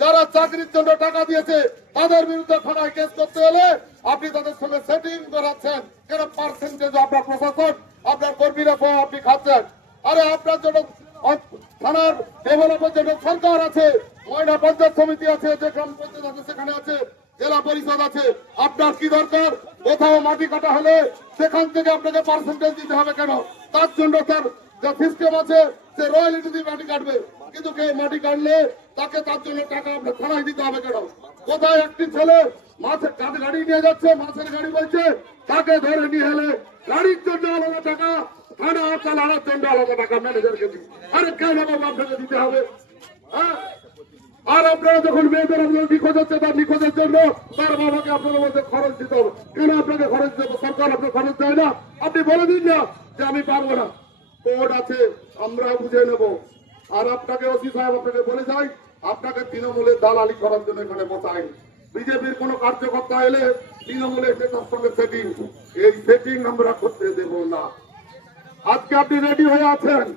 যারা চাকরির জন্য টাকা দিয়েছে, তাদের বিরুদ্ধে থানায় কেস করতে হলে আপনি তাদের সঙ্গে সেটিং করাচ্ছেন। কেন আপনার প্রশাসন আপনি খাচ্ছেন? আরে আপনার জন্য থানার ডেভেলপের জন্য সরকার আছে, ময়না পঞ্চায়েত সমিতি আছে, যে গ্রাম পঞ্চায়েত আছে, সেখানে আছে, জেলা পরিষদ আছে। আপনার কি দরকার? কোথাও মাটি কাটা হলে সেখান থেকে আপনাকে পার্সেন্টেজ দিতে হবে কেন? তার জন্য তার যে সিস্টেম আছে, সে রয়্যালিটি দিয়ে মাটি কাটবে। কিন্তু কেউ মাটি কাটলে তাকে তার জন্য টাকা আপনার থানায় দিতে হবে কেন? কোথায় একটি ছেলে মাছের গাড়ি নিয়ে যাচ্ছে, মাছের গাড়ি বলছে, তাকে ধরে নিয়ে এলে গাড়ির জন্য আলাদা টাকা আলাদা টাকা আরে কেন বাবা দিতে হবে? হ্যাঁ? আর আপনারা যখন মেয়েদের নিখোঁজ হচ্ছে, তার নিখোঁজের জন্য তার বাবাকে আপনার মধ্যে খরচ দিতে হবে। কেন আপনাকে খরচ দেবো? সরকার আপনার খরচ দেয় না? আপনি বলে দিন না যে আমি পারব না। কোর্ট আছে, আমরা বুঝে নেব। আর আপনাকে ওসি সাহেব আপনাকে বলে যাই আপনাকে তৃণমূলের দালালি করার জন্য এখানে বসাই বিজেপির কোন কার্যকর্তা এলে তৃণমূলের নেতার সঙ্গে সেটিং এই সেটিং আমরা করতে দেব না। আজকে আপনি রেডি হয়ে আছেন?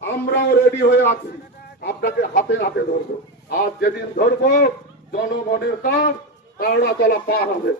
আমরাও রেডি হয়ে আছি। আপনাকে হাতে হাতে ধরবো। আর যেদিন ধরবো, জনগণের কাজ তারা চলা পার হবে।